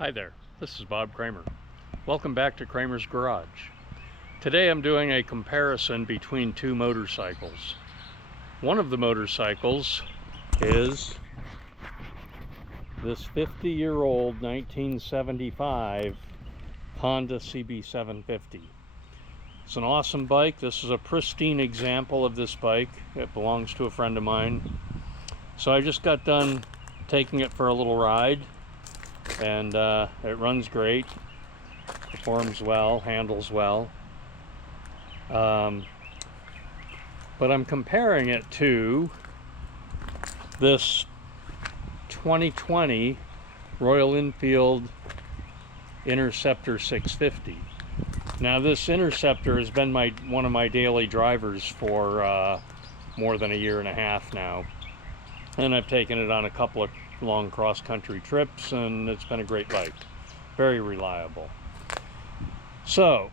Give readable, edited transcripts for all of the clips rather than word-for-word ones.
Hi there, this is Bob Kramer. Welcome back to Kramer's Garage. Today I'm doing a comparison between two motorcycles. One of the motorcycles is this 50-year-old 1975 Honda CB750. It's an awesome bike. This is a pristine example of this bike. It belongs to a friend of mine. So I just got done taking it for a little ride. And it runs great, performs well, handles well. But I'm comparing it to this 2020 Royal Enfield Interceptor 650. Now this Interceptor has been one of my daily drivers for more than a year and a half now. And I've taken it on a couple of long cross-country trips, and it's been a great bike, very reliable. So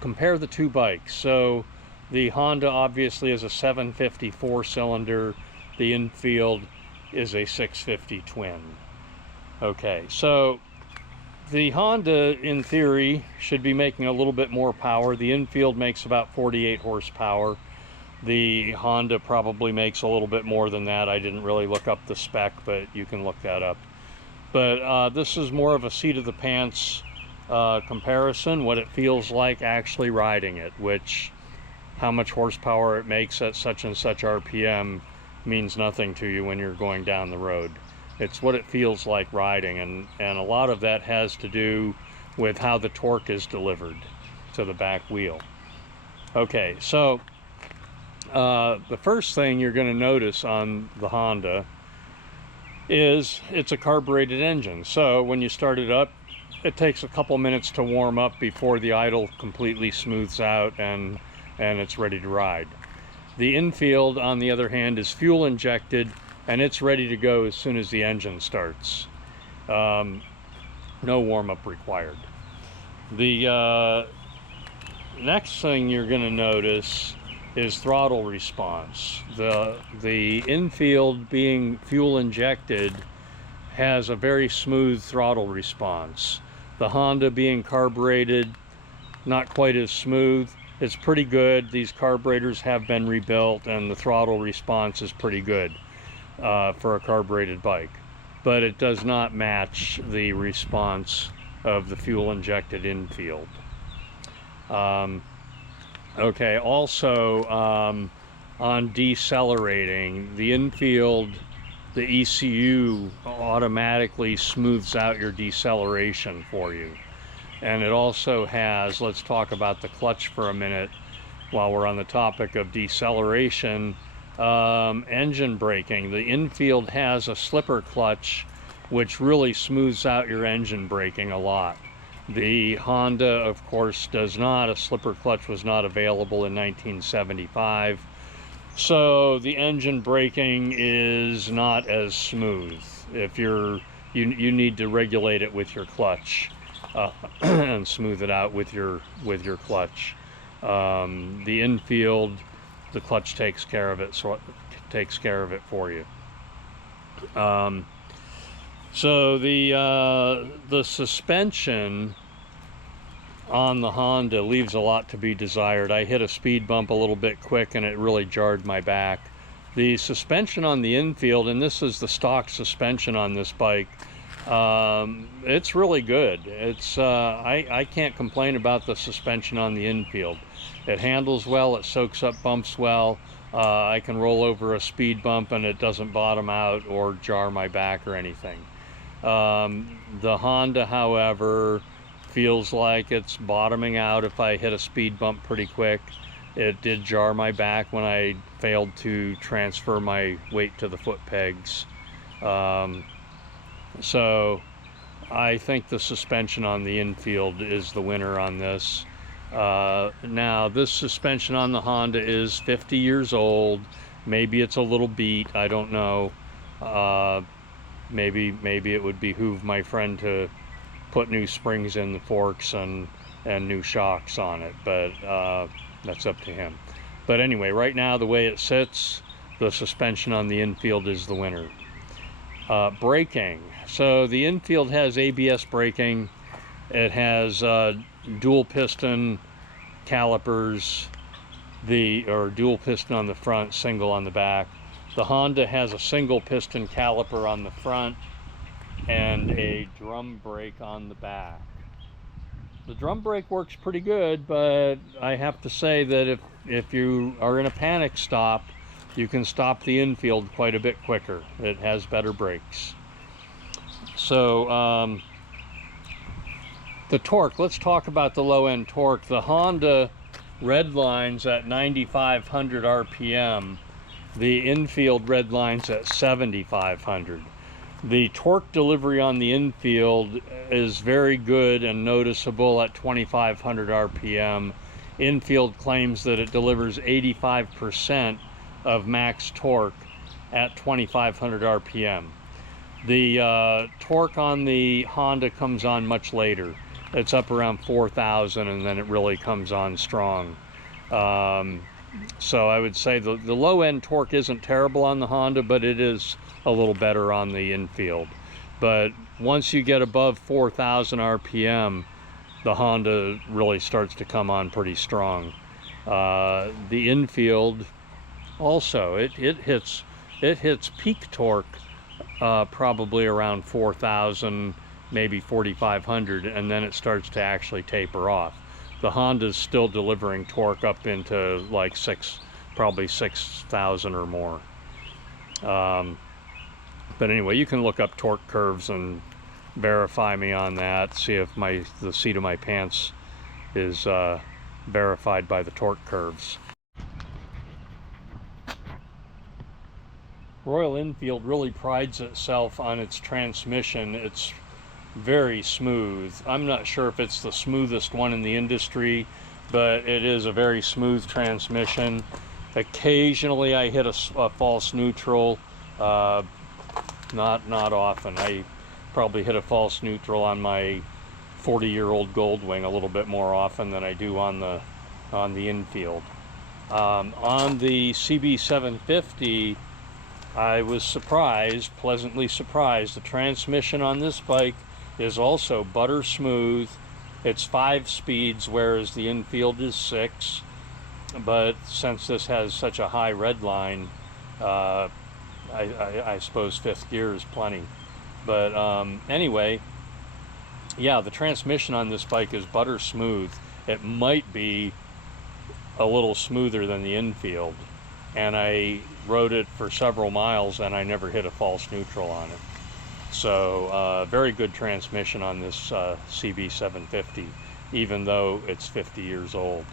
compare the two bikes. So the Honda obviously is a 750 4-cylinder, the Enfield is a 650 twin. Okay, so the Honda in theory should be making a little bit more power. The Enfield makes about 48 horsepower. The Honda probably makes a little bit more than that. I didn't really look up the spec, but you can look that up. But this is more of a seat of the pants comparison, what it feels like actually riding it, which how much horsepower it makes at such and such RPM means nothing to you when you're going down the road. It's what it feels like riding, and a lot of that has to do with how the torque is delivered to the back wheel. Okay, so the first thing you're going to notice on the Honda is it's a carbureted engine. So when you start it up, it takes a couple minutes to warm up before the idle completely smooths out and it's ready to ride. The Enfield, on the other hand, is fuel injected and it's ready to go as soon as the engine starts. No warm-up required. The next thing you're going to notice is throttle response. The Enfield, being fuel injected, has a very smooth throttle response. The Honda, being carbureted, not quite as smooth. It's pretty good. These carburetors have been rebuilt and the throttle response is pretty good for a carbureted bike, but it does not match the response of the fuel injected Enfield. Okay, also on decelerating, the Enfield, the ECU automatically smooths out your deceleration for you. And it also has, let's talk about the clutch for a minute while we're on the topic of deceleration, engine braking. The Enfield has a slipper clutch which really smooths out your engine braking a lot. The Honda, of course, does not. A slipper clutch was not available in 1975. So the engine braking is not as smooth. If you need to regulate it with your clutch and smooth it out with your clutch. The Enfield, the clutch takes care of it, so it takes care of it for you. So the suspension on the Honda leaves a lot to be desired. I hit a speed bump a little bit quick and it really jarred my back. The suspension on the Enfield, and this is the stock suspension on this bike, it's really good. It's I can't complain about the suspension on the Enfield. It handles well, it soaks up bumps well. I can roll over a speed bump and it doesn't bottom out or jar my back or anything. The Honda, however, feels like it's bottoming out if I hit a speed bump pretty quick. It did jar my back when I failed to transfer my weight to the foot pegs. So I think the suspension on the Enfield is the winner on this. Now this suspension on the Honda is 50 years old. Maybe it's a little beat, I don't know. Maybe it would behoove my friend to put new springs in the forks and new shocks on it, but that's up to him. But anyway, right now the way it sits, the suspension on the Enfield is the winner. Braking. So the Enfield has ABS braking. It has dual piston calipers, or dual piston on the front, single on the back. The Honda has a single piston caliper on the front and a drum brake on the back. The drum brake works pretty good, but I have to say that if you are in a panic stop, you can stop the Enfield quite a bit quicker. It has better brakes. So the torque, let's talk about the low end torque. The Honda redlines at 9,500 RPM. The Enfield redlines at 7,500. The torque delivery on the Enfield is very good and noticeable at 2,500 RPM. Enfield claims that it delivers 85% of max torque at 2,500 RPM. The torque on the Honda comes on much later. It's up around 4,000 and then it really comes on strong. So I would say the low end torque isn't terrible on the Honda, but it is a little better on the Enfield. But once you get above 4,000 RPM, the Honda really starts to come on pretty strong. The Enfield also, it hits peak torque probably around 4,000, maybe 4,500, and then it starts to actually taper off. The Honda's still delivering torque up into like probably 6,000 or more. But anyway, you can look up torque curves and verify me on that, see if the seat of my pants is verified by the torque curves. Royal Enfield really prides itself on its transmission. It's very smooth. I'm not sure if it's the smoothest one in the industry, but it is a very smooth transmission. Occasionally I hit a false neutral, not often. I probably hit a false neutral on my 40-year-old Goldwing a little bit more often than I do on the Enfield. On the CB750, I was pleasantly surprised. The transmission on this bike is also butter smooth. It's 5 speeds, whereas the Enfield is 6. But since this has such a high red line, I suppose 5th gear is plenty. But anyway, yeah, the transmission on this bike is butter smooth. It might be a little smoother than the Enfield, and I rode it for several miles and I never hit a false neutral on it. So very good transmission on this CB750, even though it's 50 years old.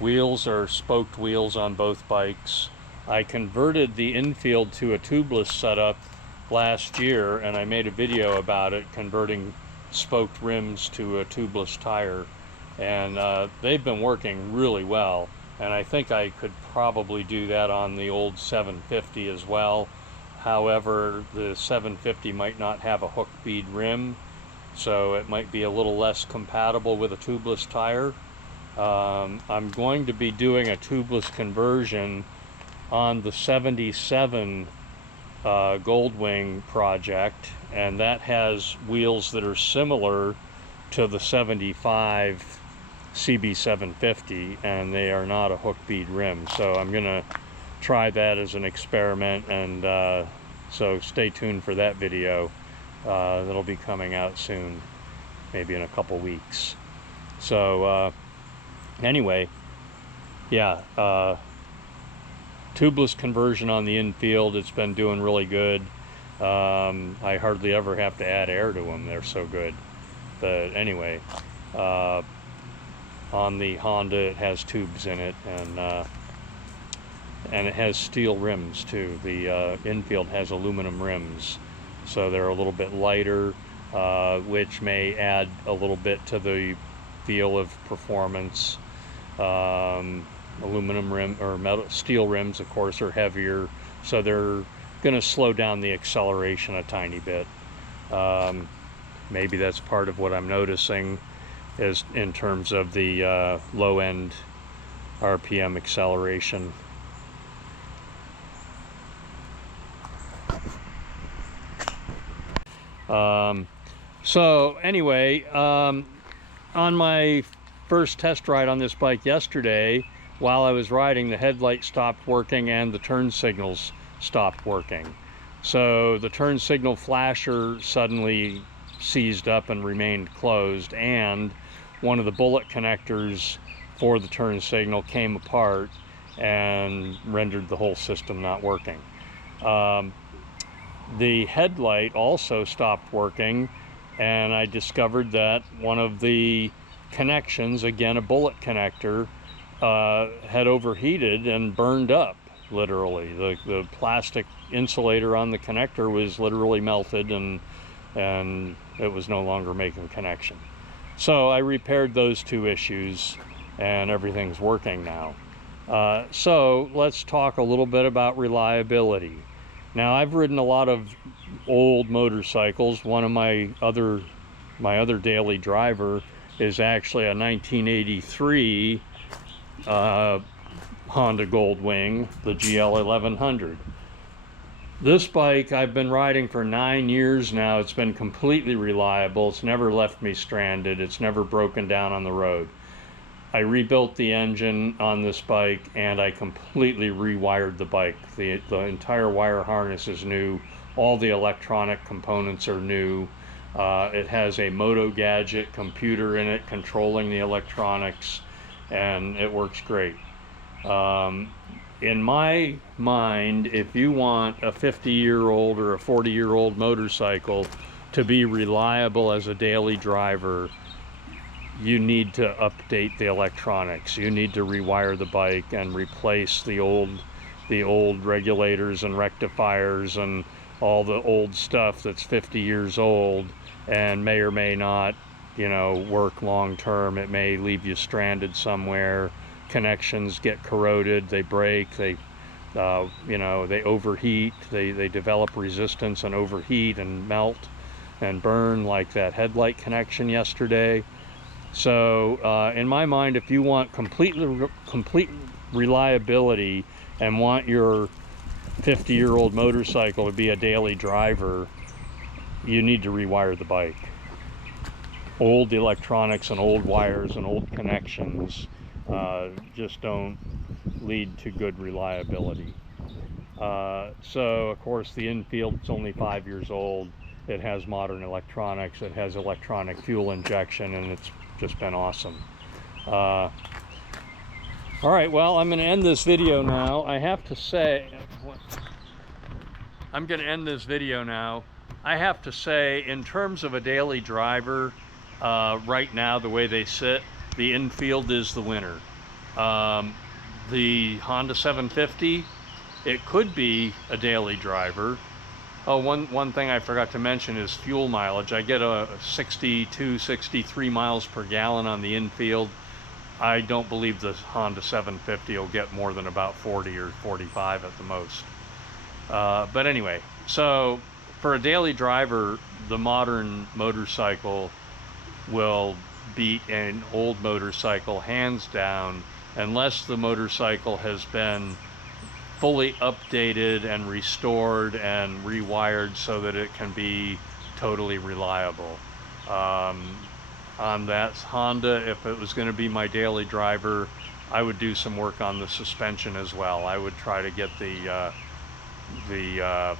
Wheels are spoked wheels on both bikes. I converted the Enfield to a tubeless setup last year, and I made a video about it, converting spoked rims to a tubeless tire, and they've been working really well, and I think I could probably do that on the old 750 as well. However, the 750 might not have a hook bead rim, so it might be a little less compatible with a tubeless tire. I'm going to be doing a tubeless conversion on the 77 Goldwing project, and that has wheels that are similar to the 75 CB750, and they are not a hook bead rim. So I'm gonna try that as an experiment, and so stay tuned for that video. That'll be coming out soon, maybe in a couple weeks. So anyway, yeah, tubeless conversion on the Enfield. It's been doing really good. I hardly ever have to add air to them, they're so good. But anyway, on the Honda it has tubes in it, and it has steel rims too. The Enfield has aluminum rims, so they're a little bit lighter, which may add a little bit to the feel of performance. Aluminum rim or steel rims, of course, are heavier, so they're going to slow down the acceleration a tiny bit. Maybe that's part of what I'm noticing, is in terms of the low-end RPM acceleration. So anyway, on my first test ride on this bike yesterday, while I was riding, the headlight stopped working and the turn signals stopped working. So the turn signal flasher suddenly seized up and remained closed, and one of the bullet connectors for the turn signal came apart and rendered the whole system not working. The headlight also stopped working, and I discovered that one of the connections, again a bullet connector, had overheated and burned up, literally. The plastic insulator on the connector was literally melted, and it was no longer making connection. So I repaired those two issues and everything's working now. So let's talk a little bit about reliability. Now, I've ridden a lot of old motorcycles. One of my other daily driver is actually a 1983 Honda Goldwing, the GL 1100. This bike I've been riding for 9 years now. It's been completely reliable. It's never left me stranded. It's never broken down on the road. I rebuilt the engine on this bike and I completely rewired the bike. The entire wire harness is new. All the electronic components are new. It has a Moto Gadget computer in it controlling the electronics, and it works great. In my mind, if you want a 50-year-old or a 40-year-old motorcycle to be reliable as a daily driver, you need to update the electronics. You need to rewire the bike and replace the old regulators and rectifiers and all the old stuff that's 50 years old and may or may not, work long term. It may leave you stranded somewhere. Connections get corroded, they break, they overheat, they develop resistance and overheat and melt and burn, like that headlight connection yesterday. So in my mind, if you want complete reliability and want your 50-year-old motorcycle to be a daily driver, you need to rewire the bike. Old electronics and old wires and old connections just don't lead to good reliability. So of course the Enfield's only 5 years old. It has modern electronics, it has electronic fuel injection, and it's just been awesome. All right, well, I'm going to end this video now. I have to say, in terms of a daily driver, right now, the way they sit, the Enfield is the winner. The Honda 750, it could be a daily driver. Oh, one thing I forgot to mention is fuel mileage. I get a 62, 63 miles per gallon on the Enfield. I don't believe the Honda 750 will get more than about 40 or 45 at the most. But anyway, so for a daily driver, the modern motorcycle will beat an old motorcycle hands down, unless the motorcycle has been fully updated and restored and rewired so that it can be totally reliable. On that Honda, if it was going to be my daily driver, I would do some work on the suspension as well. I would try to get the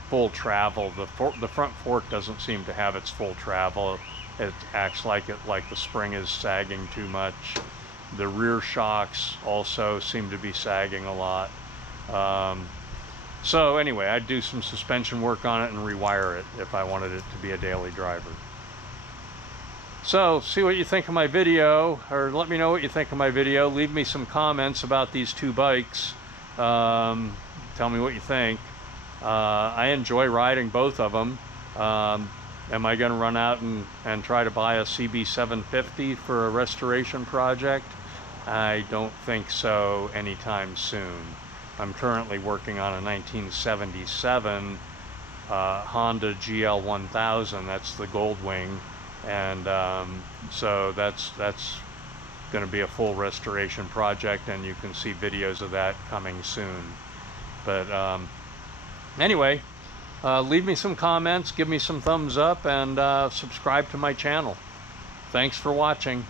full travel. The front fork doesn't seem to have its full travel. It acts like the spring is sagging too much. The rear shocks also seem to be sagging a lot. So anyway, I'd do some suspension work on it and rewire it if I wanted it to be a daily driver. So see what you think of my video, or let me know what you think of my video. Leave me some comments about these two bikes. Tell me what you think. I enjoy riding both of them. Am I going to run out and try to buy a CB 750 for a restoration project? I don't think so anytime soon. I'm currently working on a 1977 Honda GL 1000. That's the Goldwing, and so that's going to be a full restoration project, and you can see videos of that coming soon. But anyway, Leave me some comments, give me some thumbs up, and subscribe to my channel. Thanks for watching.